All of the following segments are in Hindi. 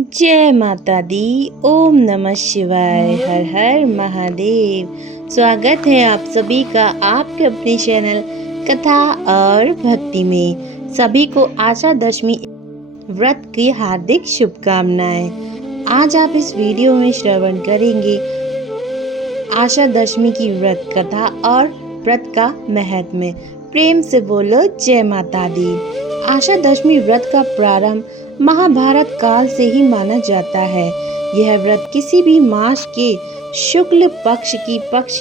जय माता दी। ओम नमः शिवाय। हर हर महादेव। स्वागत है आप सभी का आपके अपने चैनल कथा और भक्ति में। सभी को आशा दशमी व्रत की हार्दिक शुभकामनाएं। आज आप इस वीडियो में श्रवण करेंगे आशा दशमी की व्रत कथा और व्रत का महत्व। प्रेम से बोलो जय माता दी। आशा दशमी व्रत का प्रारंभ महाभारत काल से ही माना जाता है। यह व्रत किसी भी मास के शुक्ल पक्ष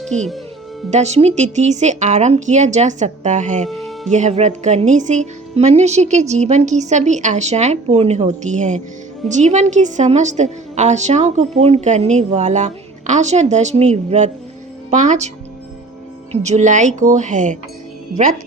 की दशमी तिथि से आरंभ किया जा सकता है। यह व्रत करने से मनुष्य के जीवन की सभी आशाएं पूर्ण होती हैं। जीवन की समस्त आशाओं को पूर्ण करने वाला आशा दशमी व्रत 5 जुलाई को है। व्रत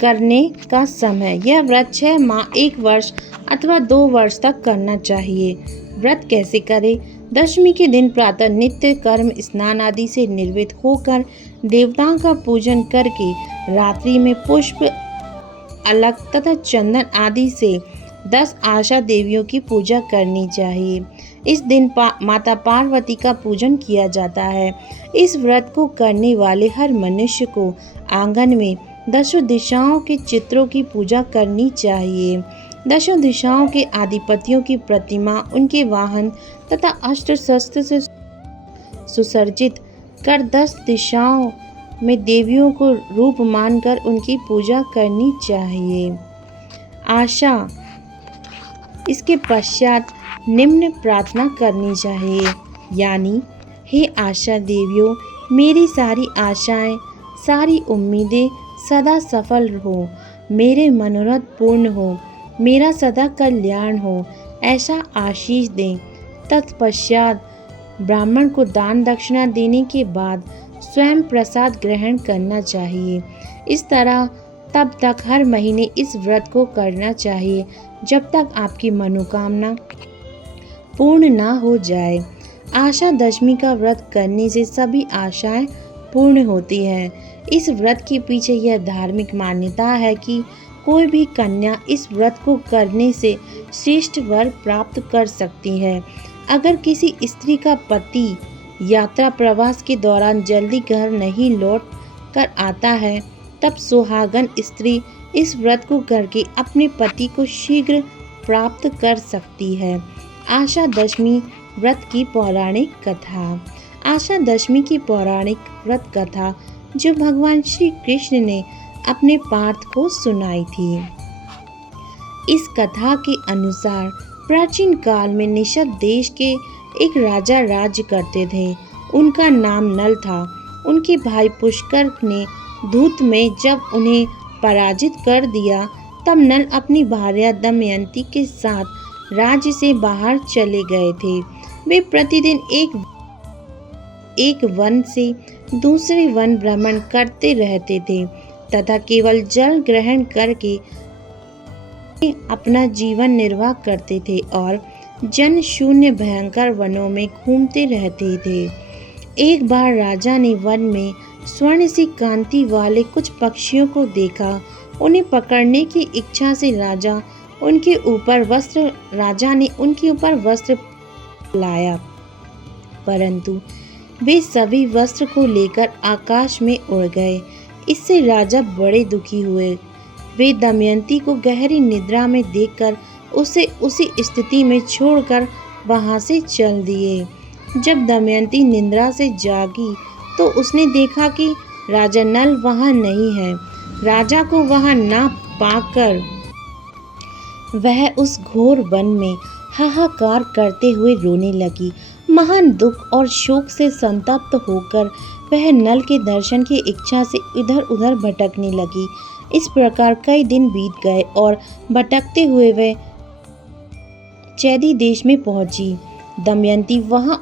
करने का समय यह व्रत 6 माह 1 वर्ष अथवा 2 वर्ष तक करना चाहिए। व्रत कैसे करें? दशमी के दिन प्रातः नित्य कर्म स्नान आदि से निर्वृत्त होकर देवताओं का पूजन करके रात्रि में पुष्प अलग तथा चंदन आदि से 10 आशा देवियों की पूजा करनी चाहिए। इस दिन माता पार्वती का पूजन किया जाता है। इस व्रत को करने वाले हर मनुष्य को आंगन में दशों दिशाओं के चित्रों की पूजा करनी चाहिए। दशों दिशाओं के अधिपतियों की प्रतिमा, उनके वाहन तथा अस्त्र शस्त्र से सुसज्जित कर 10 दिशाओं में देवियों को रूप मानकर उनकी पूजा करनी चाहिए। आशा इसके पश्चात निम्न प्रार्थना करनी चाहिए, यानी हे आशा देवियों, मेरी सारी आशाएं, सारी उम्मीदें सदा सफल हो, मेरे मनोरथ पूर्ण हो, मेरा सदा कल्याण हो, ऐसा आशीष दें। तत्पश्चात ब्राह्मण को दान दक्षिणा देने के बाद स्वयं प्रसाद ग्रहण करना चाहिए। इस तरह तब तक हर महीने इस व्रत को करना चाहिए जब तक आपकी मनोकामना पूर्ण ना हो जाए। आशा दशमी का व्रत करने से सभी आशाएं पूर्ण होती हैं। इस व्रत के पीछे यह धार्मिक मान्यता है कि कोई भी कन्या इस व्रत को करने से श्रेष्ठ वर प्राप्त कर सकती है। अगर किसी स्त्री का पति यात्रा प्रवास के दौरान जल्दी घर नहीं लौट कर आता है, तब सुहागन स्त्री इस व्रत को करके अपने पति को शीघ्र प्राप्त कर सकती है। आशा दशमी व्रत की पौराणिक कथा। आशा दशमी की पौराणिक व्रत कथा जो भगवान श्री कृष्ण ने अपने पार्थ को सुनाई थी। इस कथा के अनुसार प्राचीन काल में निषद देश के एक राजा राज्य करते थे। उनका नाम नल था। उनके भाई पुष्कर ने धूत में जब उन्हें पराजित कर दिया, तब नल अपनी भार्या दमयंती के साथ राज्य से बाहर चले गए थे। वे प्रतिदिन एक वन से दूसरे वन भ्रमण करते रहते थे तथा केवल जल ग्रहण करके अपना जीवन निर्वाह करते थे और जन शून्य भयंकर वनों में घूमते रहते थे। एक बार राजा ने वन में स्वर्ण सी कांति वाले कुछ पक्षियों को देखा। उन्हें पकड़ने की इच्छा से राजा ने उनके ऊपर वस्त्र लाया, परंतु वे सभी वस्त्र को लेकर आकाश में उड़ गए। इससे राजा बड़े दुखी हुए। वे दमयंती को गहरी निद्रा में देखकर उसे उसी स्थिति में छोड़कर वहां से चल दिए। जब दमयंती निद्रा से जागी तो उसने देखा कि राजा नल वहां नहीं है। राजा को वहां ना पाकर वह उस घोर वन में हाहाकार करते हुए रोने लगी। महान दुख और शोक से संतप्त होकर वह नल के दर्शन की इच्छा से इधर उधर भटकने लगी। इस प्रकार कई दिन बीत गए और भटकते हुए वह चैदी देश में पहुंची। दमयंती वहां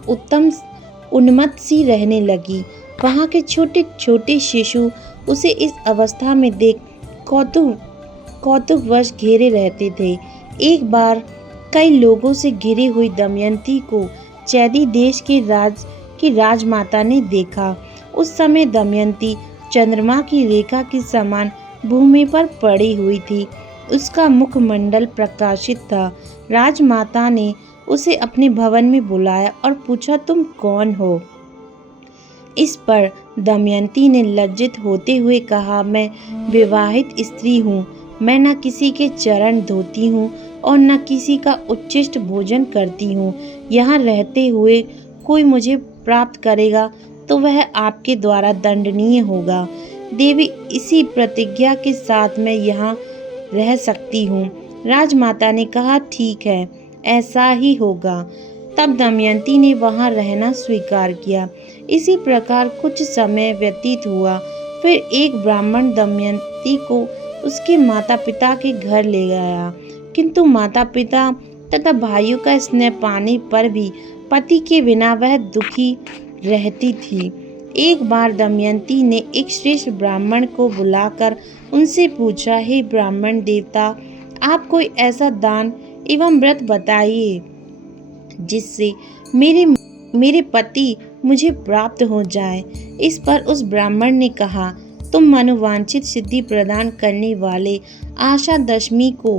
उन्मत्त सी रहने लगी। वहां के छोटे छोटे शिशु उसे इस अवस्था में देख कौतुकवश घेरे रहते थे। एक बार कई लोगों से घिरी हुई दमयंती को चैदी देश की राजमाता ने देखा। उस समय दमयंती चंद्रमा की रेखा के समान भूमि पर पड़ी हुई थी। उसका मुखमंडल प्रकाशित था। राजमाता ने उसे अपने भवन में बुलाया और पूछा, तुम कौन हो? इस पर दमयंती ने लज्जित होते हुए कहा, मैं विवाहित स्त्री हूँ। मैं न किसी के चरण धोती हूँ और न किसी का उच्छिष्ट भोजन करती हूँ। यहाँ रहते हुए कोई मुझे प्राप्त करेगा तो वह आपके द्वारा दंडनीय होगा। देवी, इसी प्रतिज्ञा के साथ मैं यहाँ रह सकती हूँ। राजमाता ने कहा, ठीक है, ऐसा ही होगा। तब दमयंती ने वहाँ रहना स्वीकार किया। इसी प्रकार कुछ समय व्यतीत हुआ। फिर एक ब्राह्मण दमयंती को उसके माता पिता के घर ले गया, किंतु माता पिता तथा भाइयों का स्नेह पाने पर भी पति के बिना वह दुखी रहती थी। एक बार दमयंती ने एक श्रेष्ठ ब्राह्मण को बुलाकर उनसे पूछा, हे ब्राह्मण देवता, आप कोई ऐसा दान एवं व्रत बताइए जिससे मेरे पति मुझे प्राप्त हो जाए। इस पर उस ब्राह्मण ने कहा, तुम मनोवांछित सिद्धि प्रदान करने वाले आशा दशमी को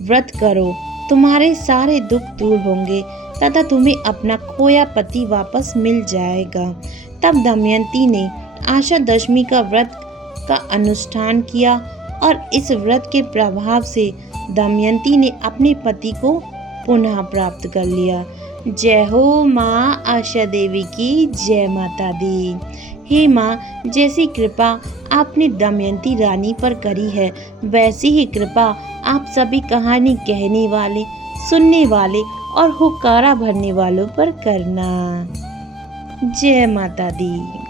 व्रत करो, तुम्हारे सारे दुख दूर होंगे तथा तुम्हें अपना खोया पति वापस मिल जाएगा। तब दमयंती ने आशा दशमी का व्रत का अनुष्ठान किया और इस व्रत के प्रभाव से दमयंती ने अपने पति को पुनः प्राप्त कर लिया। जय हो माँ आशा देवी की, जय माता दी। हे माँ, जैसी कृपा आपने दमयंती रानी पर करी है, वैसी ही कृपा आप सभी कहानी कहने वाले, सुनने वाले और हुक्कारा भरने वालों पर करना। जय माता दी।